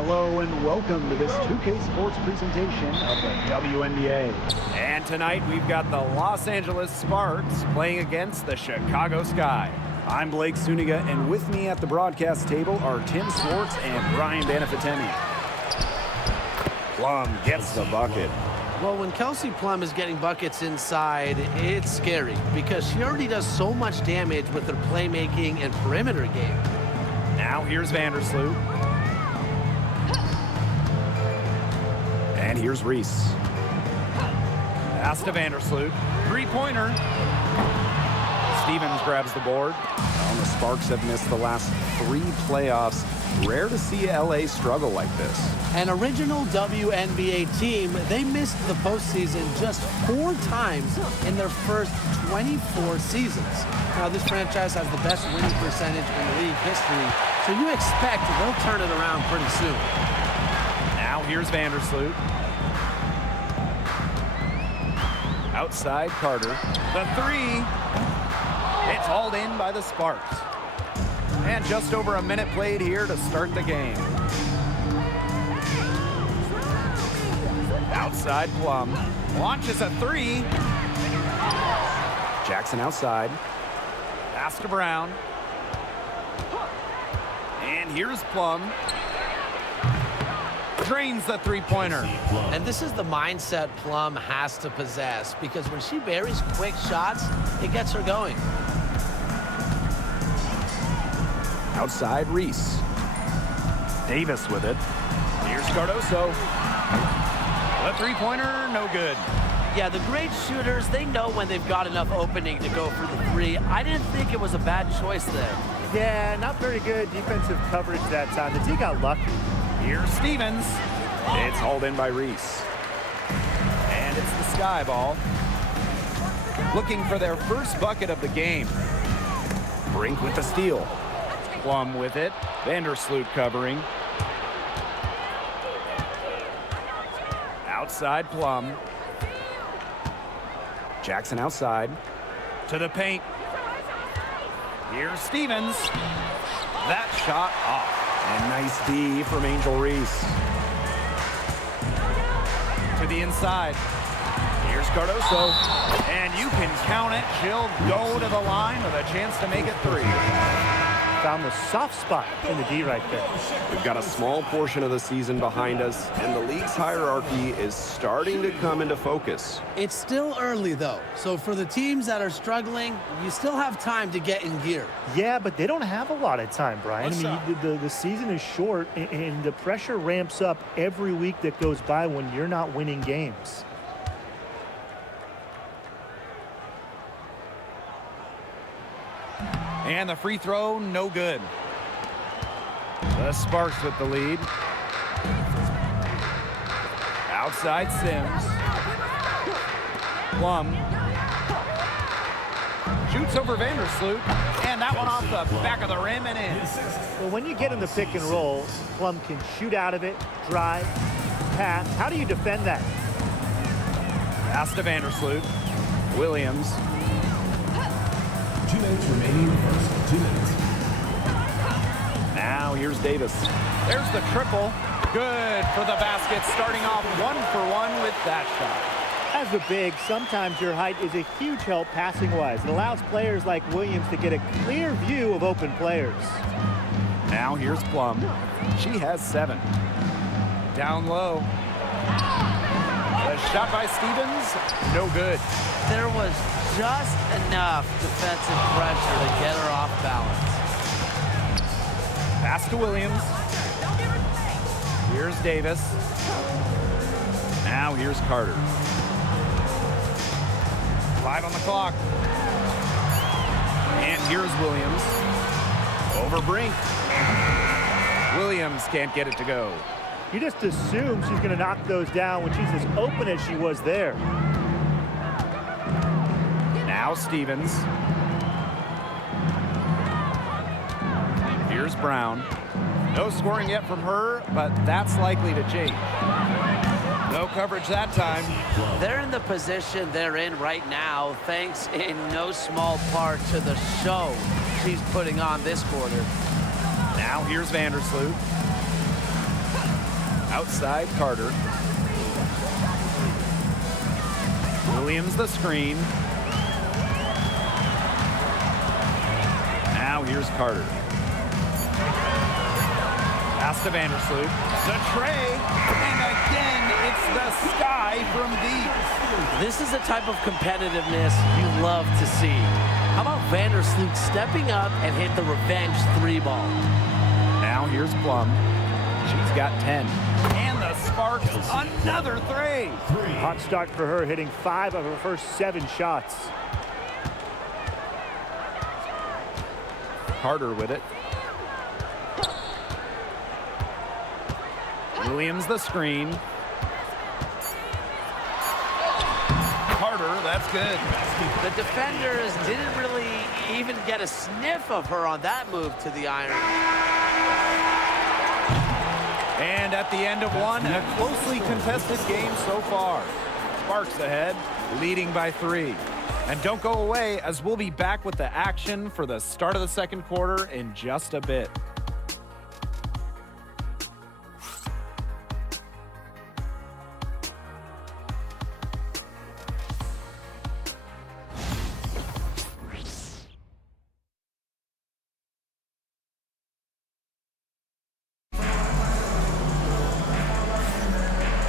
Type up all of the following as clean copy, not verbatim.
Hello and welcome to this 2K Sports presentation of the WNBA. And tonight we've got the Los Angeles Sparks playing against the Chicago Sky. I'm Blake Suniga, and with me at the broadcast table are Tim Swartz and Brian Banafitemi. Plum gets the bucket. Well, when Kelsey Plum is getting buckets inside, it's scary because she already does so much damage with her playmaking and perimeter game. Now here's Vandersloot. And here's Reese. Pass to Vandersloot. Three-pointer. Stevens grabs the board. Well, the Sparks have missed the last 3 playoffs. Rare to see LA struggle like this. An original WNBA team, they missed the postseason just 4 times in their first 24 seasons. Now, this franchise has the best winning percentage in league history, so you expect they'll turn it around pretty soon. Now here's Vandersloot. Outside Carter. The 3. It's hauled in by the Sparks. And just over a minute played here to start the game. Outside Plum. Launches a 3. Jackson outside. Pass to Brown. And here's Plum. Drains the three-pointer. And this is the mindset Plum has to possess because when she buries quick shots, it gets her going. Outside Reese. Davis with it. Here's Cardoso. The three-pointer, no good. Yeah, the great shooters, they know when they've got enough opening to go for the 3. I didn't think it was a bad choice there. Yeah, not very good defensive coverage that time. The team got lucky. Here's Stevens. It's hauled in by Reese. And it's the Sky ball. Looking for their first bucket of the game. Brink with the steal. Plum with it. Vandersloot covering. Outside Plum. Jackson outside. To the paint. Here's Stevens. That shot off. And nice D from Angel Reese. To the inside. Here's Cardoso. And you can count it. She'll go to the line with a chance to make it 3. Found the soft spot in the D right there. We've got a small portion of the season behind us, and the league's hierarchy is starting to come into focus. It's still early, though. So for the teams that are struggling, you still have time to get in gear. Yeah, but they don't have a lot of time, Brian. I mean, the season is short, and the pressure ramps up every week that goes by when you're not winning games. And the free throw, no good. The Sparks with the lead. Outside Sims. Plum. Shoots over Vandersloot. And that one off the back of the rim and in. Well, when you get in the pick and roll, Plum can shoot out of it, drive, pass. How do you defend that? Pass to Vandersloot. Williams. 2 minutes remaining in the first. 2 minutes. Now here's Davis. There's the triple. Good for the basket. Starting off 1-for-1 with that shot. As a big, sometimes your height is a huge help passing-wise. It allows players like Williams to get a clear view of open players. Now here's Plum. She has 7. Down low. The shot by Stevens, no good. There was just enough defensive pressure to get her off balance. Pass to Williams. Here's Davis. Now here's Carter. 5 on the clock. And here's Williams. Over Brink. Williams can't get it to go. You just assume she's going to knock those down when she's as open as she was there. Now Stevens. Here's Brown. No scoring yet from her, but that's likely to change. No coverage that time. They're in the position they're in right now, thanks in no small part to the show she's putting on this quarter. Now here's Vandersloot. Outside Carter. Williams the screen. Now here's Carter. Pass to Vandersloot. The tray. And again, it's the sky from deep. This is the type of competitiveness you love to see. How about Vandersloot stepping up and hit the revenge 3-ball? Now here's Plum. She's got 10. And the Sparks, another three. Hot start for her, hitting 5 of her first 7 shots. Carter with it. Williams the screen. Carter, that's good. The defenders didn't really even get a sniff of her on that move to the iron. And at the end of one, a closely contested game so far. Sparks ahead, leading by 3. And don't go away, as we'll be back with the action for the start of the second quarter in just a bit.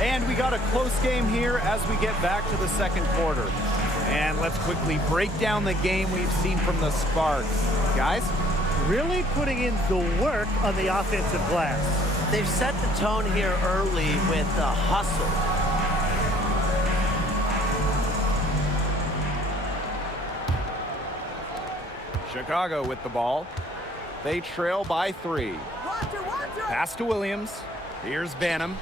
And we got a close game here as we get back to the second quarter. And let's quickly break down the game we've seen from the Sparks. Guys? Really putting in the work on the offensive glass. They've set the tone here early with the hustle. Chicago with the ball. They trail by 3. Pass to Williams. Here's Banham.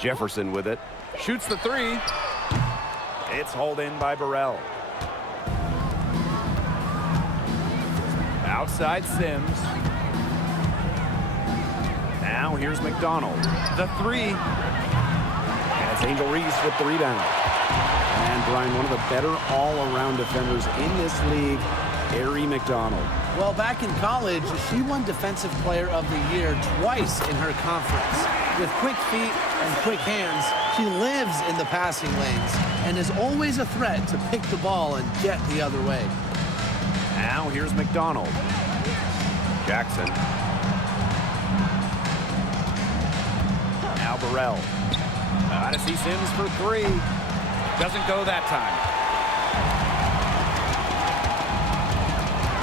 Jefferson with it. Shoots the 3. It's hauled in by Burrell. Outside Sims. Now here's McDonald. The 3. And it's Angel Reese with the rebound. And Brian, one of the better all-around defenders in this league, Aari McDonald. Well, back in college, she won Defensive Player of the Year twice in her conference. With quick feet and quick hands, she lives in the passing lanes and is always a threat to pick the ball and get the other way. Now here's McDonald. Jackson. Now Burrell. Odyssey Sims for 3. Doesn't go that time.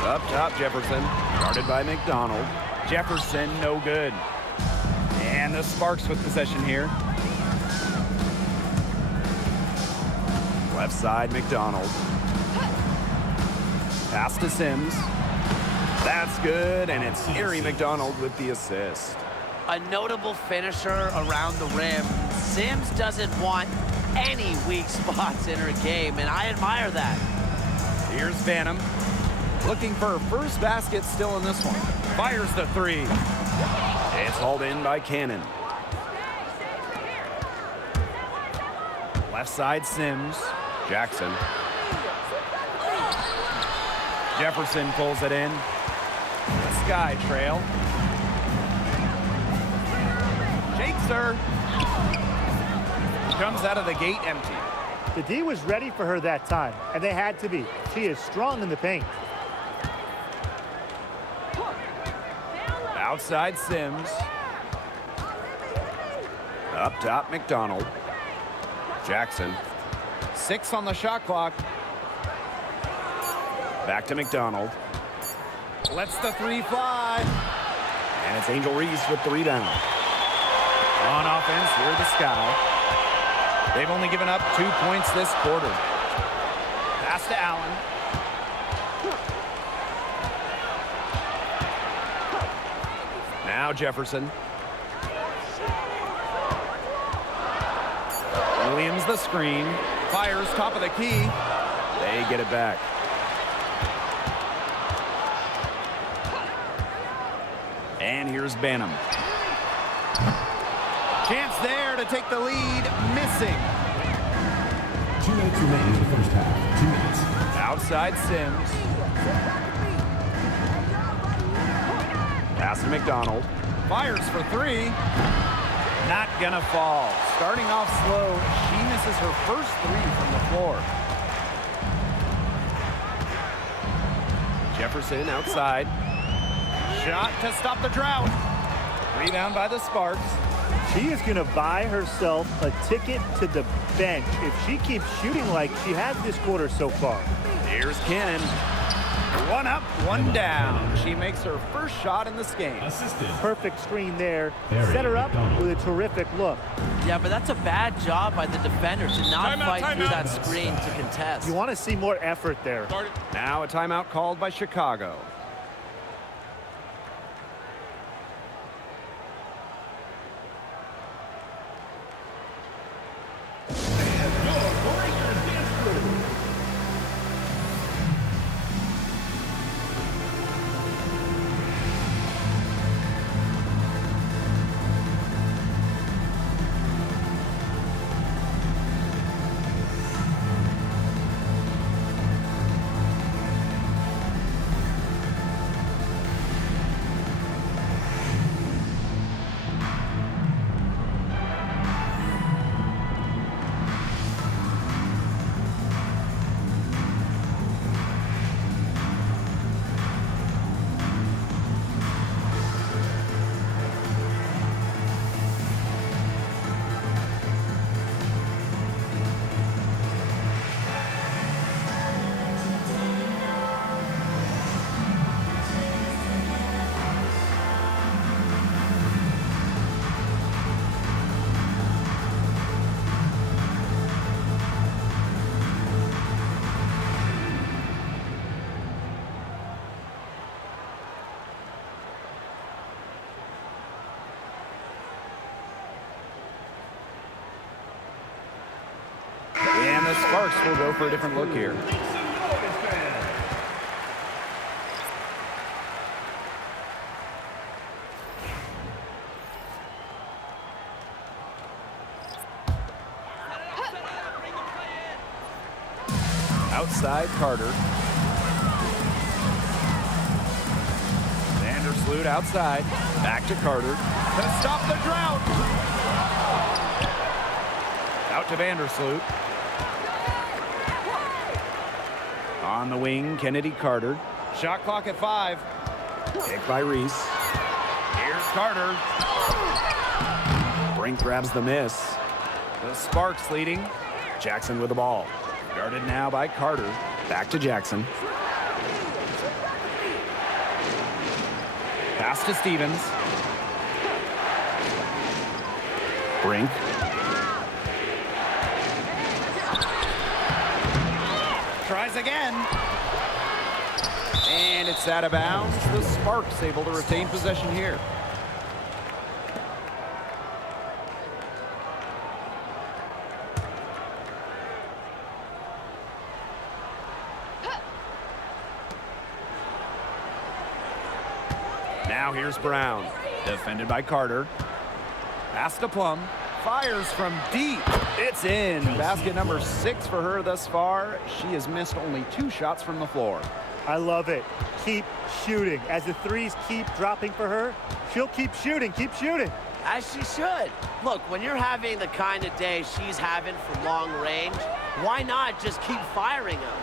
Up top, Jefferson. Guarded by McDonald. Jefferson, no good. And the Sparks with possession here. Left side, McDonald. Pass to Sims. That's good, and it's Aari McDonald with the assist. A notable finisher around the rim. Sims doesn't want any weak spots in her game, and I admire that. Here's Banham. Looking for her first basket still in this one. Fires the 3. It's hauled in by Cannon. Left side Sims. Jackson. Jefferson pulls it in. The Sky trail. Shakes her. Comes out of the gate empty. The D was ready for her that time, and they had to be. She is strong in the paint. Outside Sims. Up top, McDonald. Jackson. 6 on the shot clock. Back to McDonald. Lets the 3 fly. And it's Angel Reese with the rebound. On offense, here the Sky. They've only given up 2 points this quarter. Pass to Allen. Now Jefferson. Williams the screen. Fires top of the key. They get it back. And here's Banham. Chance there to take the lead. Missing. 2 minutes remaining in the first half. 2 minutes. Outside Sims. Pass to McDonald. Fires for three. Not gonna fall. Starting off slow, she misses her first three from the floor. Jefferson outside. Shot to stop the drought. Rebound by the Sparks. She is going to buy herself a ticket to the bench if she keeps shooting like she has this quarter so far. Here's Ken. One up, one down. She makes her first shot in this game. Assistant. Perfect screen there. Barry Set her up McDonald. with a terrific look. Yeah, but that's a bad job by the defender to not fight through that screen to contest. You want to see more effort there. Now a timeout called by Chicago. And the Sparks will go for a different look here. Outside Carter. Vandersloot outside. Back to Carter. To stop the drought. Out to Vandersloot. On the wing, Kennedy Carter. Shot clock at 5. Kick by Reese. Here's Carter. Brink grabs the miss. The Sparks leading. Jackson with the ball. Guarded now by Carter. Back to Jackson. Pass to Stevens. Brink. Tries again. And it's out of bounds. The Sparks able to retain possession here. Now here's Brown. Defended by Carter. Pass to Plum. Fires from deep. It's in. Basket number 6 for her thus far. She has missed only 2 shots from the floor. I love it. Keep shooting. As the threes keep dropping for her, she'll keep shooting. Keep shooting. As she should. Look, when you're having the kind of day she's having from long range, why not just keep firing them?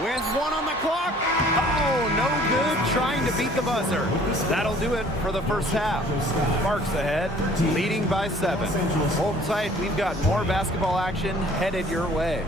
With 1 on the clock. Oh, no good trying to beat the buzzer. That'll do it for the first half. Sparks ahead, leading by 7. Hold tight. We've got more basketball action headed your way.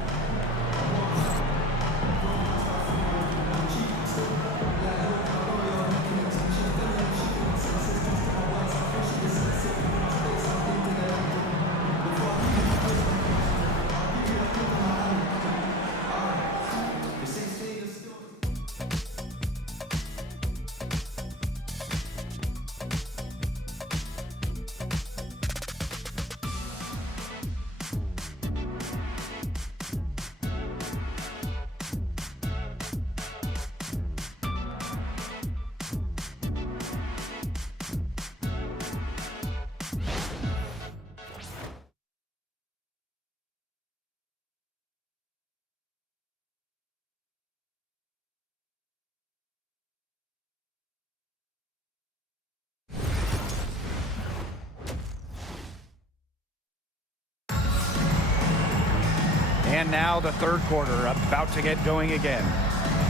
And now the third quarter about to get going again.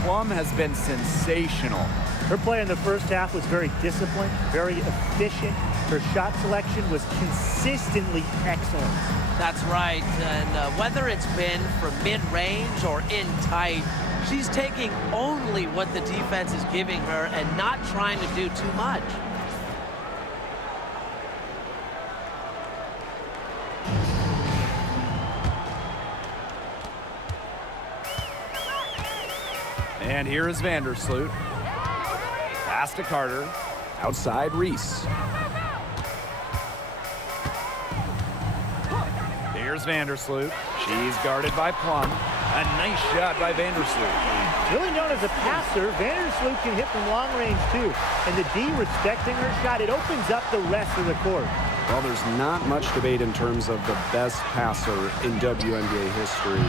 Plum has been sensational. Her play in the first half was very disciplined, very efficient. Her shot selection was consistently excellent. That's right. And whether it's been from mid-range or in tight, she's taking only what the defense is giving her and not trying to do too much. And here is Vandersloot. Pass to Carter. Outside Reese. Here's Vandersloot. She's guarded by Plum. A nice shot by Vandersloot. Really known as a passer, Vandersloot can hit from long range too. And the D respecting her shot, it opens up the rest of the court. Well, there's not much debate in terms of the best passer in WNBA history.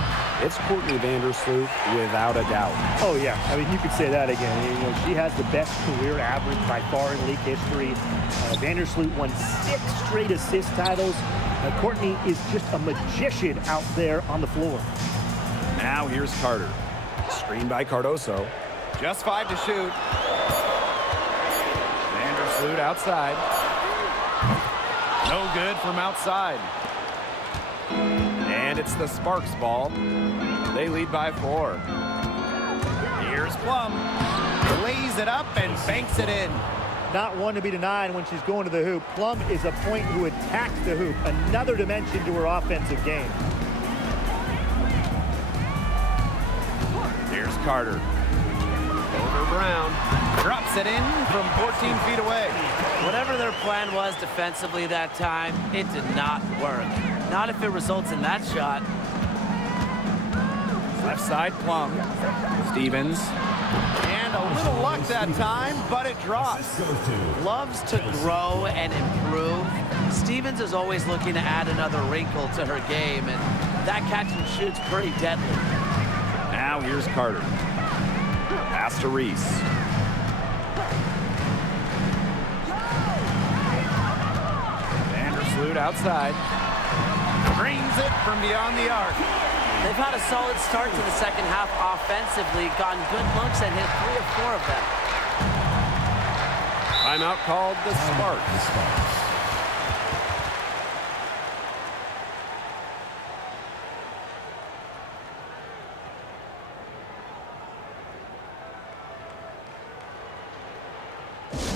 It's Courtney Vandersloot without a doubt. Oh yeah, I mean you could say that again. You know, she has the best career average by far in league history. Vandersloot won 6 straight assist titles. Courtney is just a magician out there on the floor. Now here's Carter. Screen by Cardoso. Just 5 to shoot. Vandersloot outside. No good from outside. And it's the Sparks ball. They lead by 4. Here's Plum. Lays it up and banks it in. Not one to be denied when she's going to the hoop. Plum is a point who attacks the hoop. Another dimension to her offensive game. Here's Carter. Over Brown. Drops it in from 14 feet away. Whatever their plan was defensively that time, it did not work. Not if it results in that shot. Left side Plum. Stevens. And a little luck that time, but it drops. Loves to grow and improve. Stevens is always looking to add another wrinkle to her game, and that catch and shoot's pretty deadly. Now here's Carter. Pass to Reese. Vandersloot outside. Brings it from beyond the arc. They've had a solid start to the second half offensively, gotten good looks and hit 3 or 4 of them. Timeout called the Sparks.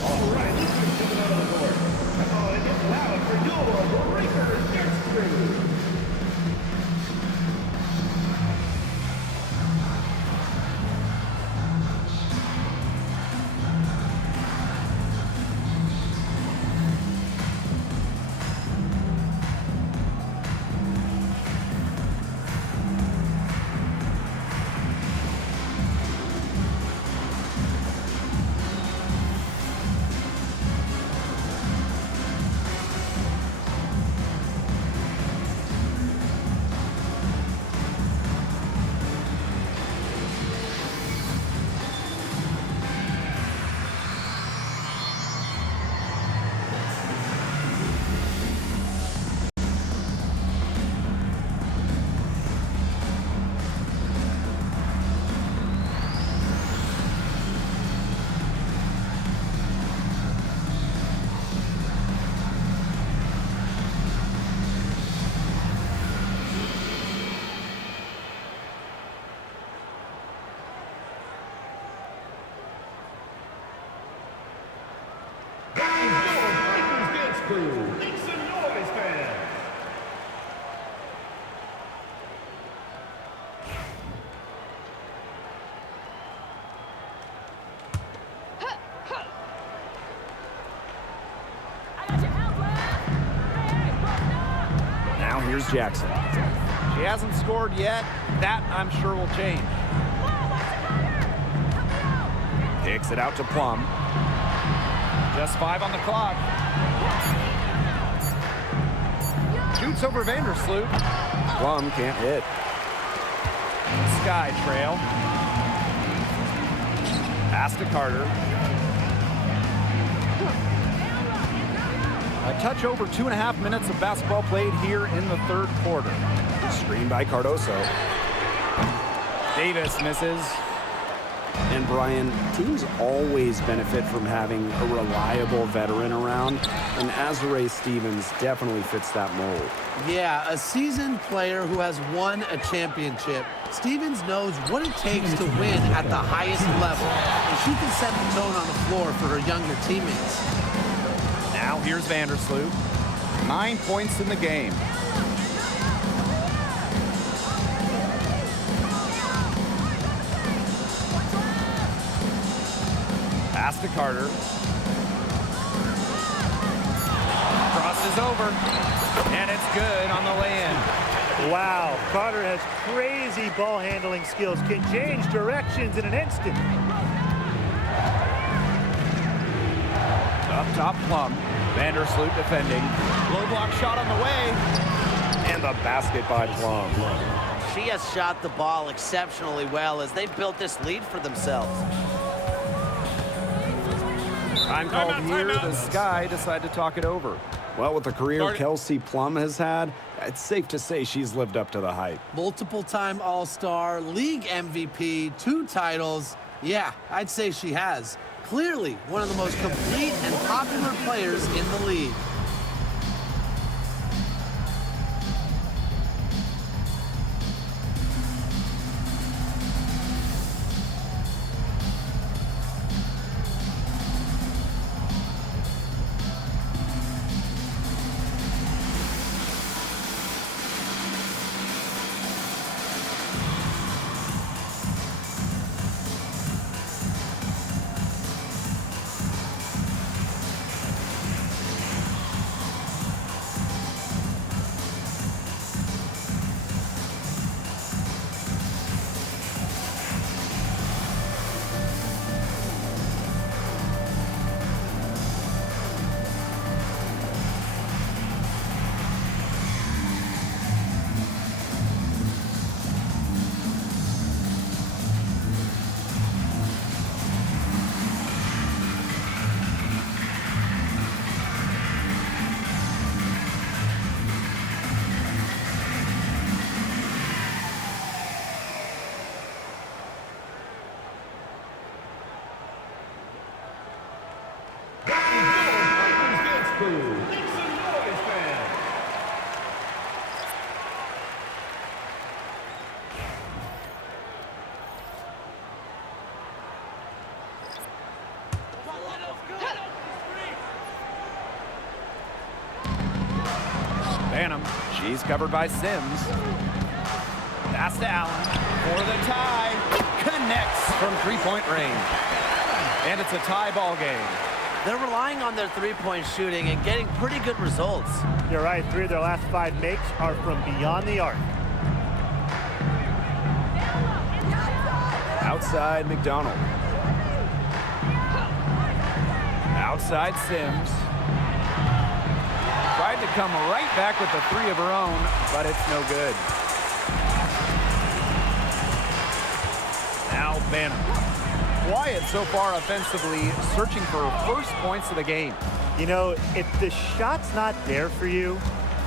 All right, let's get to another court. Come on and get loud for your Breakers Dance Crew. Now here's Jackson. She hasn't scored yet. That, I'm sure, will change. Kicks it out to Plum. Just 5 on the clock. Shoots over Vandersloot. Plum can't hit. Sky trail. Pass to Carter. A touch over 2.5 minutes of basketball played here in the third quarter. Screen by Cardoso. Davis misses. And Brian, teams always benefit from having a reliable veteran around, and Azurá Stevens definitely fits that mold. Yeah, a seasoned player who has won a championship. Stevens knows what it takes to win at the highest level, and she can set the tone on the floor for her younger teammates. Now here's Vandersloot. 9 points in the game. Pass to Carter. Crosses over. And it's good on the lay-in. Wow, Carter has crazy ball handling skills, can change directions in an instant. Up top, Plum. Vandersloot defending. Low block shot on the way. And the basket by Plum. She has shot the ball exceptionally well as they've built this lead for themselves. Time called here. The Sky decide to talk it over. Well, with the career Kelsey Plum has had, it's safe to say she's lived up to the hype. Multiple-time All-Star, league MVP, 2 titles. Yeah, I'd say she has. Clearly one of the most complete and popular players in the league. Banham, she's covered by Sims. Pass to Allen for the tie. Connects from three-point range. And it's a tie ball game. They're relying on their three-point shooting and getting pretty good results. You're right, 3 of their last 5 makes are from beyond the arc. Outside McDonald. Outside Sims. Tried to come right back with the 3 of her own, but it's no good. Now Banham. Quiet so far offensively, searching for first points of the game. You know, if the shot's not there for you,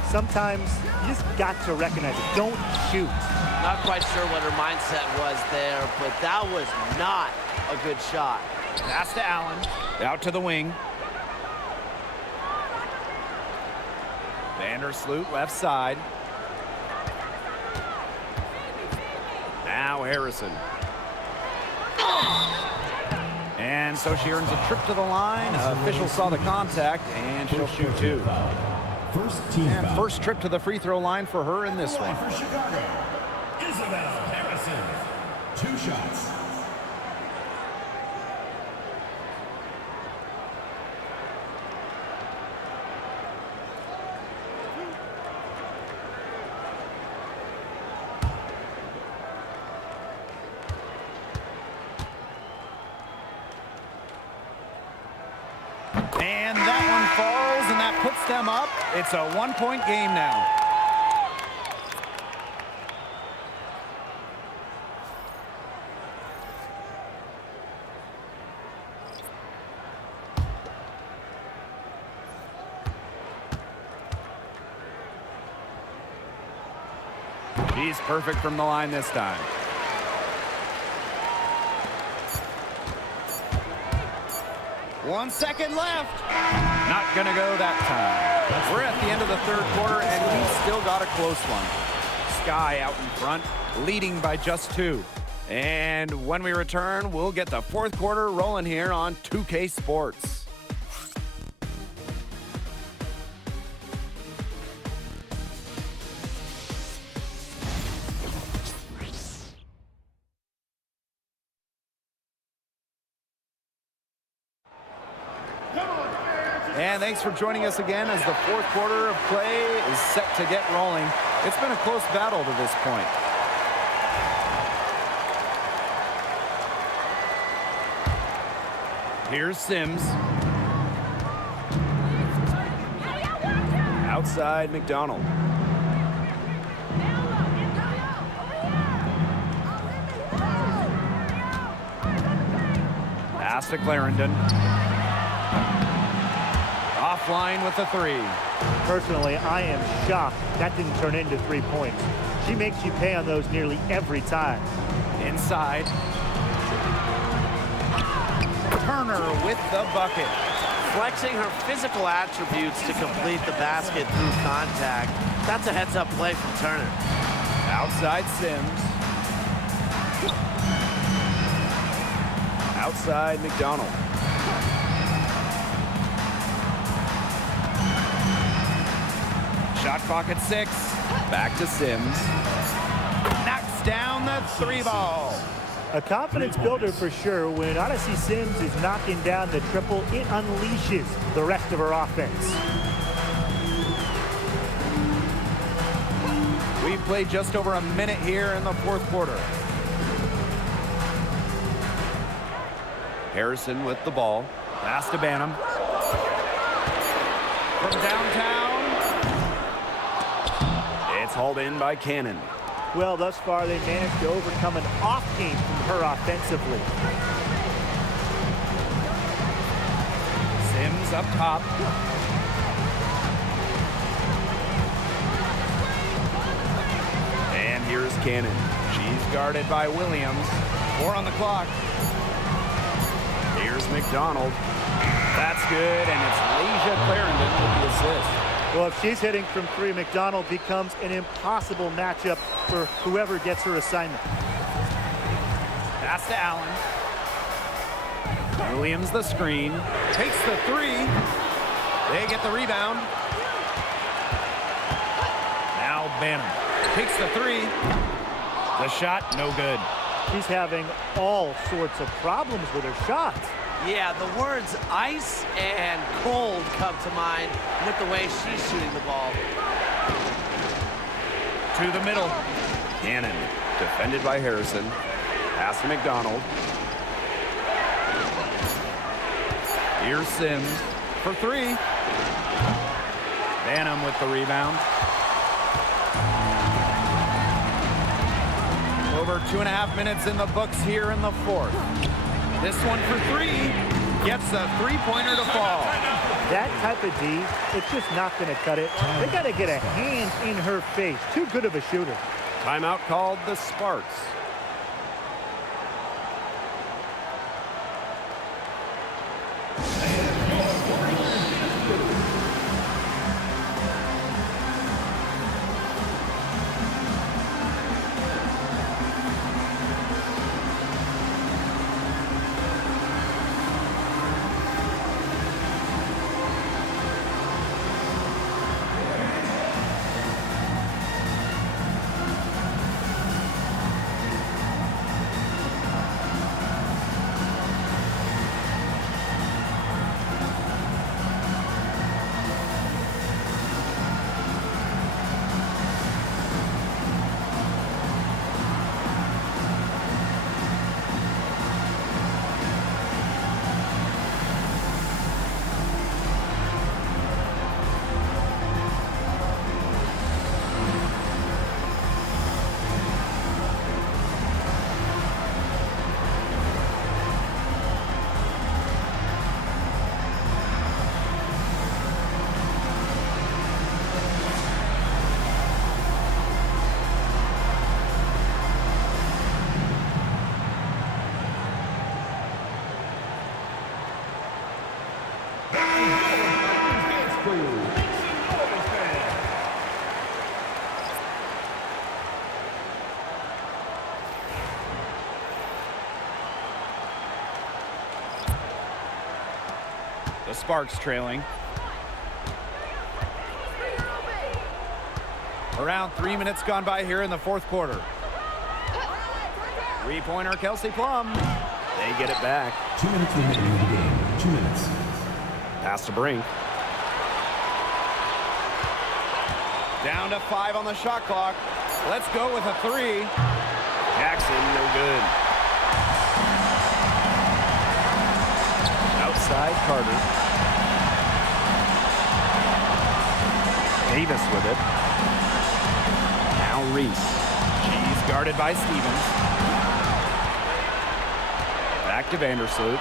sometimes you just got to recognize it. Don't shoot. Not quite sure what her mindset was there, but that was not a good shot. Pass to Allen. Out to the wing. Vandersloot left side. Now Harrison. And so she earns a trip to the line. Official saw the contact, and she'll shoot 2. And first trip to the free throw line for her in this one. For Chicago, Isabel Harrison. 2 shots. And that one falls, and that puts them up. It's a 1-point game now. She's perfect from the line this time. 1 second left. Not gonna go that time. We're at the end of the third quarter, and we've still got a close one. Sky out in front, leading by just 2. And when we return, we'll get the fourth quarter rolling here on 2K Sports. And thanks for joining us again as the fourth quarter of play is set to get rolling. It's been a close battle to this point. Here's Sims. Outside McDonald. Pass to Clarendon. Offline with the 3. Personally, I am shocked that didn't turn into 3 points. She makes you pay on those nearly every time. Inside. Turner with the bucket. Flexing her physical attributes to complete the basket through contact. That's a heads-up play from Turner. Outside Sims. Outside McDonald. Shot clock at 6. Back to Sims. Knocks down the 3 ball. A confidence builder for sure. When Odyssey Sims is knocking down the triple, it unleashes the rest of her offense. We've played just over a minute here in the fourth quarter. Harrison with the ball. Pass to Banham. From downtown. It's hauled in by Cannon. Well, thus far, they managed to overcome an off game from her offensively. Sims up top. And here's Cannon. She's guarded by Williams. 4 on the clock. Here's McDonald. That's good, and it's Leisha Clarendon with the assist. Well, if she's hitting from 3, McDonald becomes an impossible matchup for whoever gets her assignment. Pass to Allen. Williams the screen. Takes the 3. They get the rebound. Now Banham takes the 3. The shot, no good. She's having all sorts of problems with her shots. Yeah, the words ice and cold come to mind with the way she's shooting the ball. To the middle. Cannon, defended by Harrison. Pass to McDonald. Here's Sims for 3. Banham with the rebound. Over 2.5 minutes in the books here in the fourth. This one for 3. Gets a 3-pointer to fall. That type of D, it's just not going to cut it. They got to get a hand in her face. Too good of a shooter. Timeout called the Sparks. The Sparks trailing. Around 3 minutes gone by here in the fourth quarter. Three-pointer, Kelsey Plum. They get it back. 2 minutes remaining in the game. 2 minutes. Pass to Brink. Down to 5 on the shot clock. Let's go with a 3. Jackson, no good. Outside, Carter. Davis with it. Now Reese. She's guarded by Stevens. Back to Vandersloot.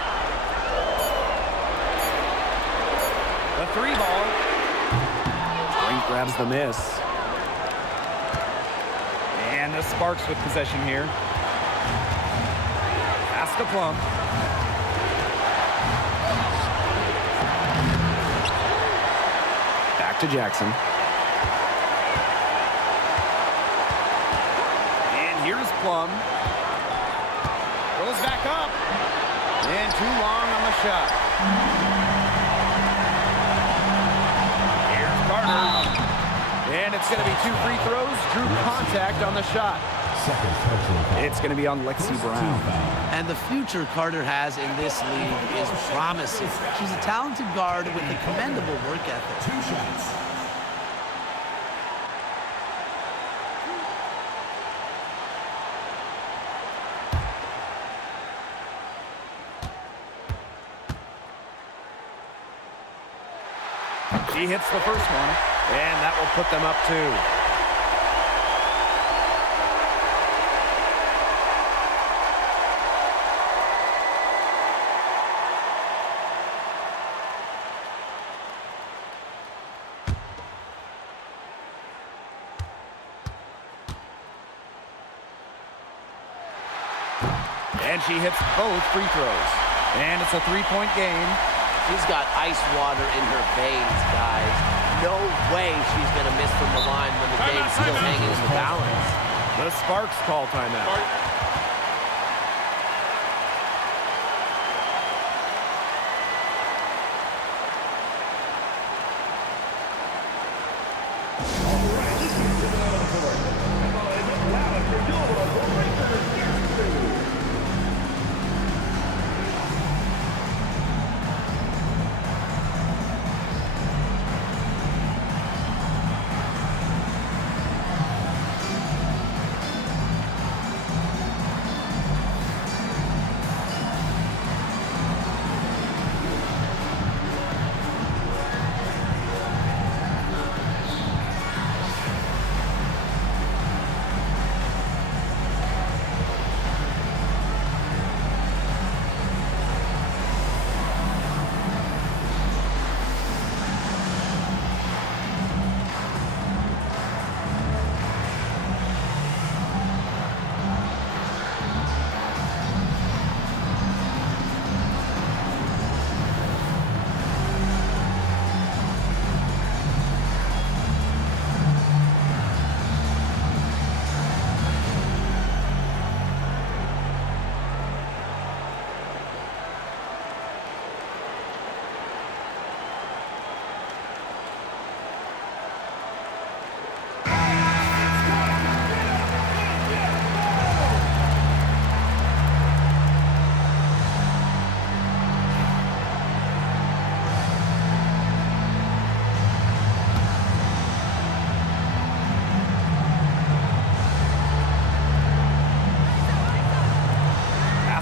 The 3 ball. Brink grabs the miss. And the Sparks with possession here. Pass to Plum. Back to Jackson. And here's Plum. Goes back up. And too long on the shot. Here's Carter. And it's going to be 2 free throws. Drew contact on the shot. Second personal foul. It's going to be on Lexi Brown. And the future Carter has in this league is promising. She's a talented guard with a commendable work ethic. 2 shots. She hits the first one. And that will put them up 2. And she hits both free throws. And it's a 3-point game. She's got ice water in her veins, guys. No way she's going to miss from the line when the game's still hanging in the balance. The Sparks call timeout.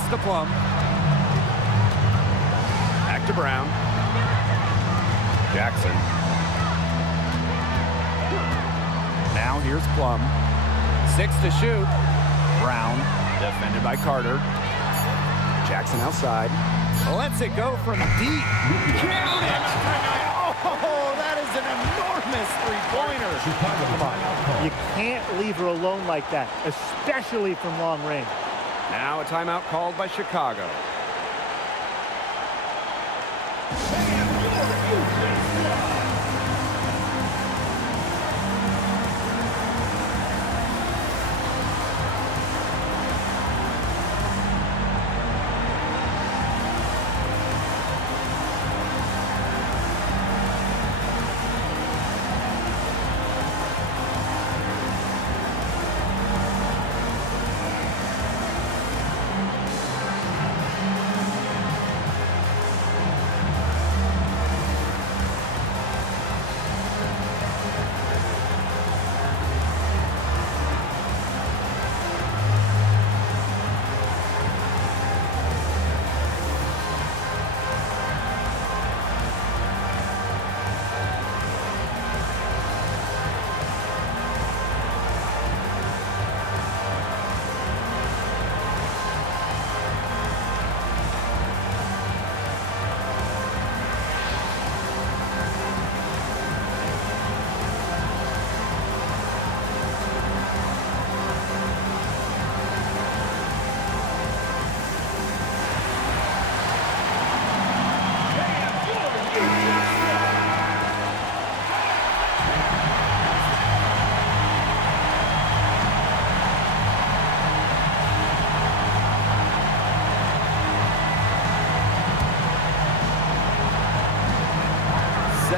To Plum. Back to Brown. Jackson. Now here's Plum. 6 to shoot. Brown, defended by Carter. Jackson outside. Lets it go from deep. Count it! Oh, that is an enormous three-pointer. Come on. You can't leave her alone like that, especially from long range. Now a timeout called by Chicago.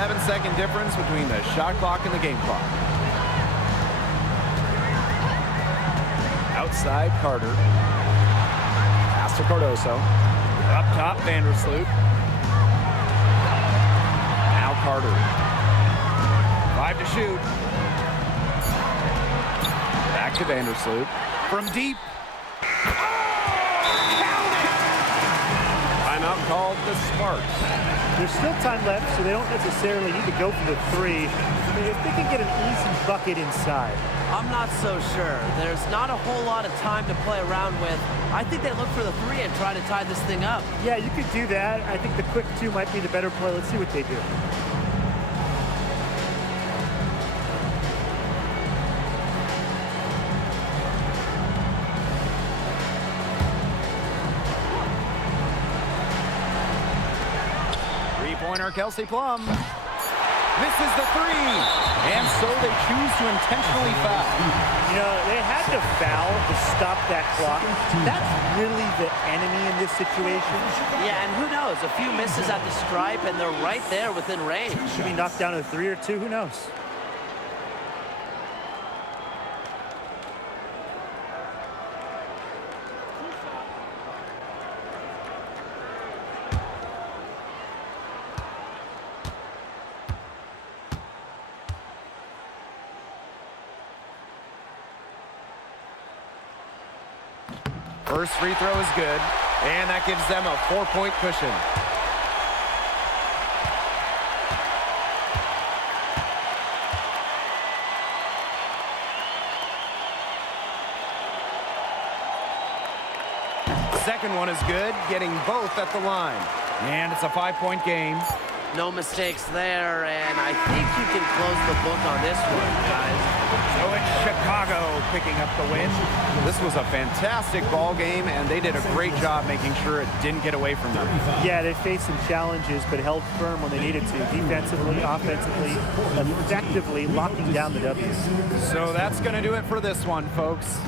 7-second difference between the shot clock and the game clock. Outside Carter. Pass to Cardoso. Up top, Vandersloot. Now Carter. 5 to shoot. Back to Vandersloot. From deep. Timeout called the Sparks. There's still time left, so they don't necessarily need to go for the three. If they can get an easy bucket inside. I'm not so sure. There's not a whole lot of time to play around with. I think they look for the three and try to tie this thing up. Yeah, you could do that. I think the quick two might be the better play. Let's see what they do. Three-pointer, Kelsey Plum. Misses the three. And so they choose to intentionally foul. You know, they had to foul to stop that clock. That's really the enemy in this situation. Yeah, and who knows? A few misses at the stripe, and they're right there within range. Should be knocked down to 3 or 2. Who knows? First free throw is good, and that gives them a 4-point cushion. Second one is good, getting both at the line. And it's a 5-point game. No mistakes there, and I think you can close the book on this one, guys. So it's Chicago picking up the win. This was a fantastic ball game, and they did a great job making sure it didn't get away from them. Yeah, they faced some challenges, but held firm when they needed to. Defensively, offensively, effectively locking down the W. So that's going to do it for this one, folks.